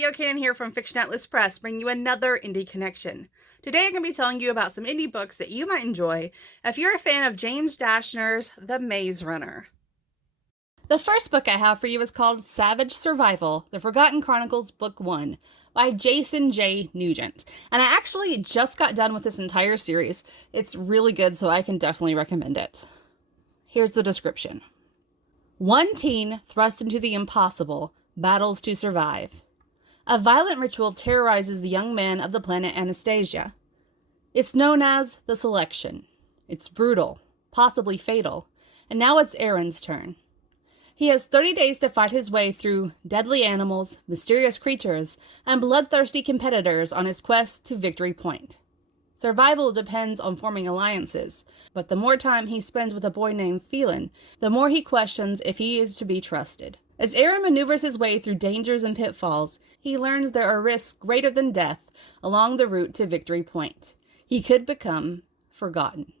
CO Cannon here from Fiction Atlas Press, bringing you another indie connection. Today I'm going to be telling you about some indie books that you might enjoy if you're a fan of James Dashner's The Maze Runner. The first book I have for you is called Savage Survival, The Forgotten Chronicles Book 1 by Jason J. Nugent. And I actually just got done with this entire series. It's really good, so I can definitely recommend it. Here's the description. One teen, thrust into the impossible, battles to survive. A violent ritual terrorizes the young man of the planet Anastasia. It's known as the Selection. It's brutal, possibly fatal, and now it's Aaron's turn. He has 30 days to fight his way through deadly animals, mysterious creatures, and bloodthirsty competitors on his quest to Victory Point. Survival depends on forming alliances, but the more time he spends with a boy named Phelan, the more he questions if he is to be trusted. As Aaron maneuvers his way through dangers and pitfalls, he learns there are risks greater than death along the route to Victory Point. He could become forgotten.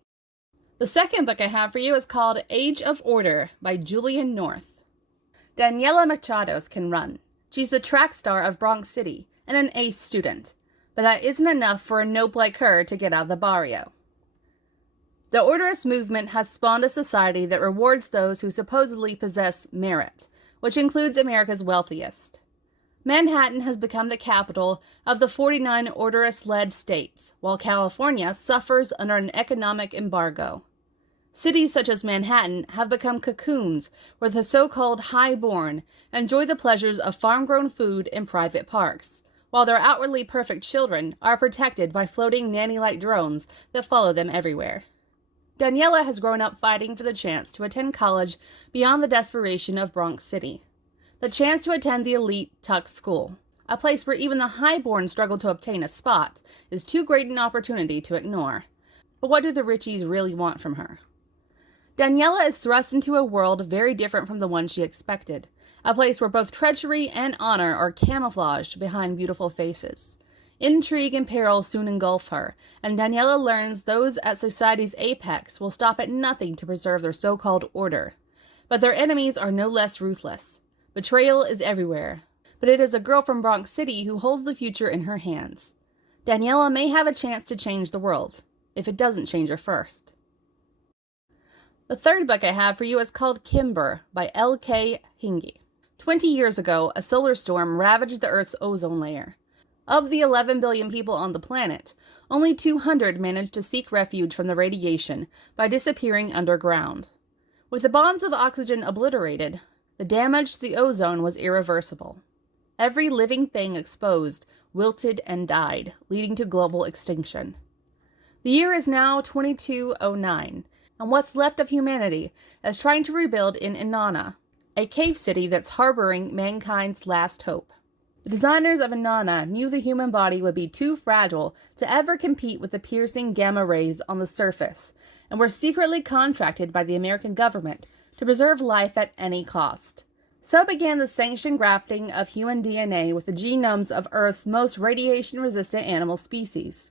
The second book I have for you is called Age of Order by Julian North. Daniela Machados can run. She's the track star of Bronx City and an ace student, but that isn't enough for a nope like her to get out of the barrio. The Orderist movement has spawned a society that rewards those who supposedly possess merit, which includes America's wealthiest. Manhattan has become the capital of the 49 Orderist-led states, while California suffers under an economic embargo. Cities such as Manhattan have become cocoons where the so-called high-born enjoy the pleasures of farm-grown food in private parks, while their outwardly perfect children are protected by floating nanny-like drones that follow them everywhere. Daniela has grown up fighting for the chance to attend college beyond the desperation of Bronx City. The chance to attend the elite Tuck School, a place where even the highborn struggle to obtain a spot, is too great an opportunity to ignore. But what do the Richies really want from her? Daniela is thrust into a world very different from the one she expected, a place where both treachery and honor are camouflaged behind beautiful faces. Intrigue and peril soon engulf her, and Daniela learns those at society's apex will stop at nothing to preserve their so-called order. But their enemies are no less ruthless. Betrayal is everywhere, but it is a girl from Bronx City who holds the future in her hands. Daniela may have a chance to change the world, if it doesn't change her first. The third book I have for you is called Kimber by L.K. Hingey. 20 years ago, a solar storm ravaged the Earth's ozone layer. Of the 11 billion people on the planet, only 200 managed to seek refuge from the radiation by disappearing underground. With the bonds of oxygen obliterated, the damage to the ozone was irreversible. Every living thing exposed wilted and died, leading to global extinction. The year is now 2209, and what's left of humanity is trying to rebuild in Inanna, a cave city that's harboring mankind's last hope. The designers of Inanna knew the human body would be too fragile to ever compete with the piercing gamma rays on the surface, and were secretly contracted by the American government to preserve life at any cost. So began the sanctioned grafting of human DNA with the genomes of Earth's most radiation-resistant animal species.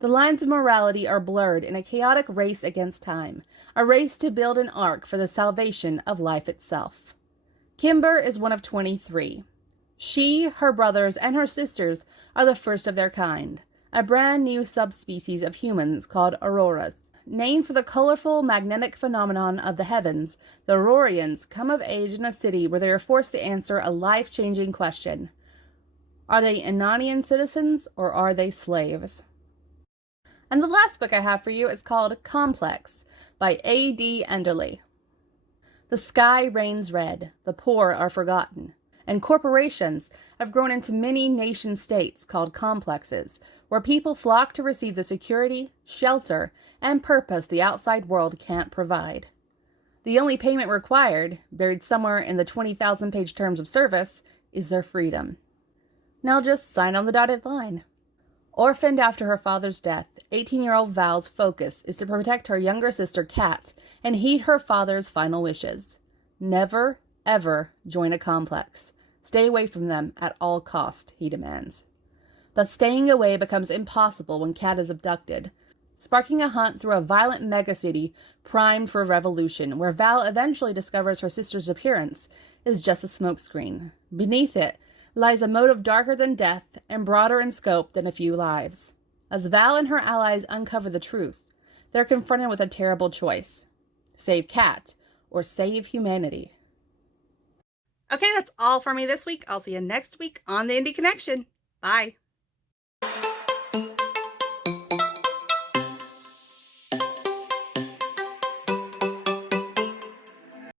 The lines of morality are blurred in a chaotic race against time, a race to build an ark for the salvation of life itself. Kimber is one of 23. She, her brothers, and her sisters are the first of their kind, a brand new subspecies of humans called auroras. Named for the colorful magnetic phenomenon of the heavens, the Aurorians come of age in a city where they are forced to answer a life-changing question. Are they Inanian citizens or are they slaves? And the last book I have for you is called Complex by A.D. Enderly. The sky rains red, the poor are forgotten, and corporations have grown into many nation-states called complexes, where people flock to receive the security, shelter, and purpose the outside world can't provide. The only payment required, buried somewhere in the 20,000-page terms of service, is their freedom. Now just sign on the dotted line. Orphaned after her father's death, 18-year-old Val's focus is to protect her younger sister Kat and heed her father's final wishes. Never, ever join a complex. Stay away from them at all cost, he demands. But staying away becomes impossible when Kat is abducted, sparking a hunt through a violent megacity primed for a revolution, where Val eventually discovers her sister's appearance is just a smokescreen. Beneath it lies a motive darker than death and broader in scope than a few lives. As Val and her allies uncover the truth, they're confronted with a terrible choice: save Kat or save humanity. Okay, that's all for me this week. I'll see you next week on the Indie Connection. Bye.